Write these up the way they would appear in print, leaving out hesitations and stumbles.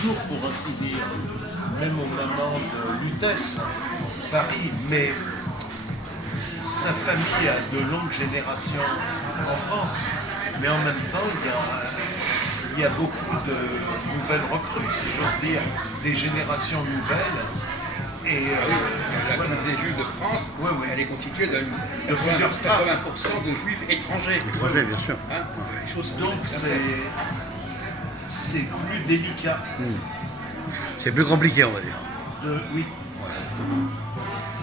toujours, pour ainsi dire, même au moment de Lutèce, Paris, mais sa famille a de longues générations en France. Mais en même temps, il y a beaucoup de nouvelles recrues, si j'ose dire, des générations nouvelles. Et la communauté juive de France, elle est constituée de plusieurs 80% de juifs étrangers. Étrangers, bien sûr. Hein, les choses sont donc c'est plus délicat. C'est plus compliqué, on va dire. Oui.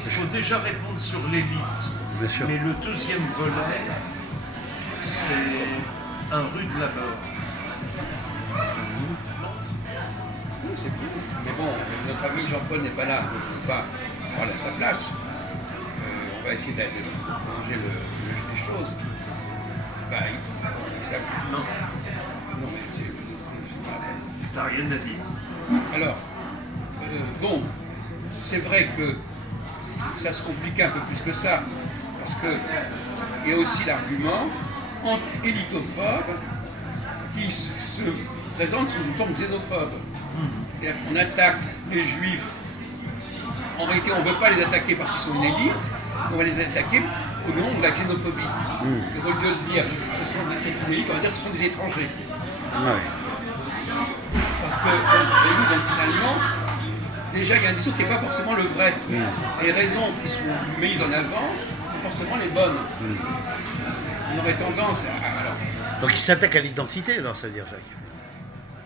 Il faut déjà répondre sur l'élite. Bien sûr. Mais le deuxième volet, c'est un rude labeur. Oui, c'est cool. Mais bon, notre ami Jean-Paul n'est pas là, donc on ne peut pas prendre à sa place. On va essayer de manger les choses. Bah, ça... Non, Non, mais c'est... t'as rien à dire. Alors, bon, c'est vrai que ça se complique un peu plus que ça, parce qu'il y a aussi l'argument élitophobe qui se présente sous une forme xénophobe. C'est-à-dire qu'on attaque les juifs. En réalité, on ne veut pas les attaquer parce qu'ils sont une élite, on va les attaquer au nom de la xénophobie. C'est au lieu de dire que c'est une élite, on va dire que ce sont des étrangers. Ouais. Parce que, donc, finalement, déjà, il y a un discours qui n'est pas forcément le vrai. Les raisons qui sont mises en avant sont forcément les bonnes. On aurait tendance à... Alors, Donc ils s'attaquent à l'identité, alors, ça veut dire, Jacques.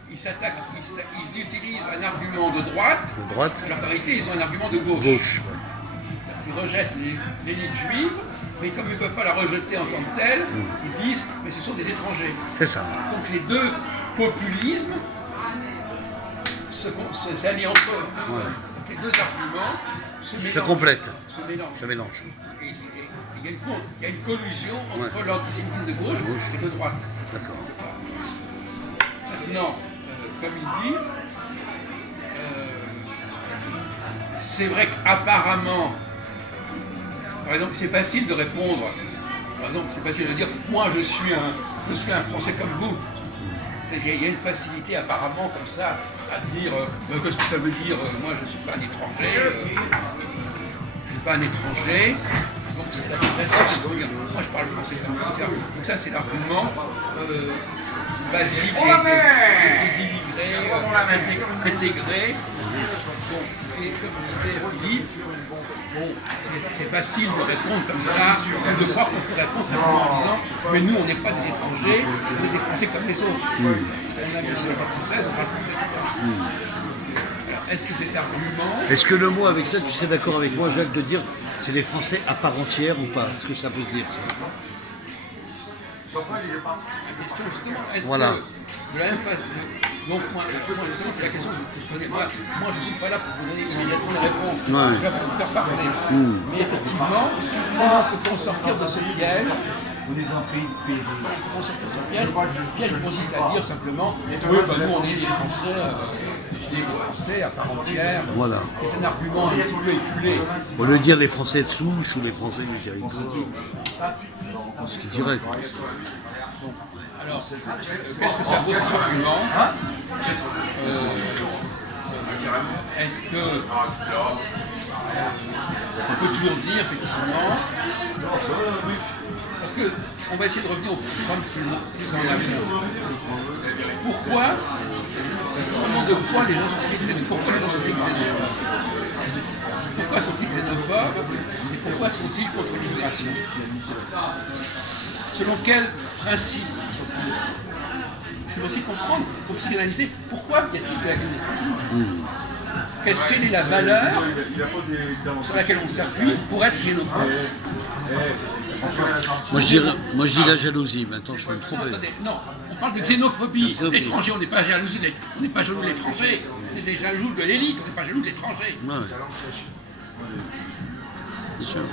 ils utilisent un argument de droite, De droite. alors qu'en réalité, ils ont un argument de gauche. Gauche, ouais. Ils rejettent l'élite juive, mais comme ils ne peuvent pas la rejeter en tant que telle, ils disent, mais ce sont des étrangers. C'est ça. Donc les deux populismes s'allient entre eux. Ouais. Donc les deux arguments se mélangent. Se complètent. Se Se mélange. Et il y a une collusion entre l'antisémitisme de gauche et de droite. D'accord. Maintenant, comme il dit, c'est vrai qu'apparemment, par exemple, c'est facile de répondre. Par exemple, c'est facile de dire, moi je suis un Français comme vous. Il y a une facilité apparemment comme ça à dire qu'est-ce que ça veut dire, moi je ne suis pas un étranger. Je ne suis pas un étranger. Donc c'est la facile de dire, moi je parle français comme vous. Donc ça c'est l'argument basique des immigrés intégrés. Bon, et comme disait Philippe, bon, c'est facile de répondre comme ça, ou de croire qu'on peut répondre simplement en disant mais nous on n'est pas des étrangers, on est des Français comme les autres. On a la nationalité française, on parle français comme ça. Alors est-ce que cet argument... Est-ce que le mot avec ça, tu serais d'accord avec moi, Jacques, de dire c'est des Français à part entière ou pas? Est-ce que ça peut se dire ça? La question justement, est-ce voilà. que de la même façon, donc moi c'est la question que vous prenez. Moi je ne suis pas là pour vous donner immédiatement une réponse. Ouais. Je suis là pour vous faire parler. Mais effectivement, nous pouvons sortir de ce piège. Nous pouvons sortir de ce piège. Le piège consiste à dire simplement oui, nous on est des Français à part entière. Voilà. C'est un argument un petit peu éculé. Au lieu de dire les Français de souche ou les Français du territoire. Ce qui dirait. Alors, qu'est-ce que ça vaut cet argument? Est-ce que on peut toujours dire effectivement, parce que on va essayer de revenir au problème plus en amont. Pourquoi, au nom de quoi les gens sont-ils xénophobes? Pourquoi les gens sont-ils xénophobes? Pourquoi sont-ils xénophobes et pourquoi sont-ils contre l'immigration? Selon quels principes sont-ils? Il faut aussi comprendre, pour psychanalyser, pourquoi y a-t-il de la xénophobie? Quelle est la valeur sur laquelle on s'appuie pour être xénophobe? Moi je dis la jalousie, maintenant je peux me tromper. Non, on parle de xénophobie. L'étranger, on n'est pas jaloux de l'étranger, on est jaloux de l'élite, on n'est pas jaloux de l'étranger. Ouais. Bien sûr.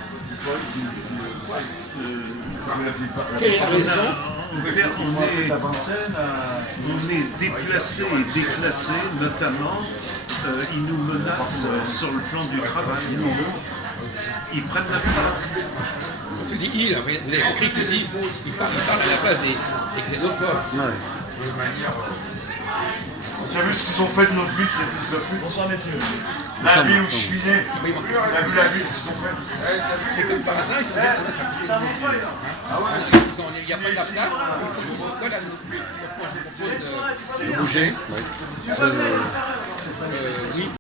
Quelle est la raison? On est déplacé et déclassé, notamment, ils nous menacent sur le plan du travail. Ils prennent la place. Quand tu dis il, vous avez compris que il parle à la place des xénophobes. Ouais. T'as vu ce qu'ils ont fait de notre ville, ces fils de pute? Bonsoir messieurs. La ville où je suis né. Mais il manque plus rien. T'as vu la ville, ce qu'ils ont fait? Et comme par hasard, ils sont bien sur notre T'as mon feuille là. Ah ouais, il n'y a pas de la place. Il faut qu'on colle à nous. Moi, je propose de bouger. Oui.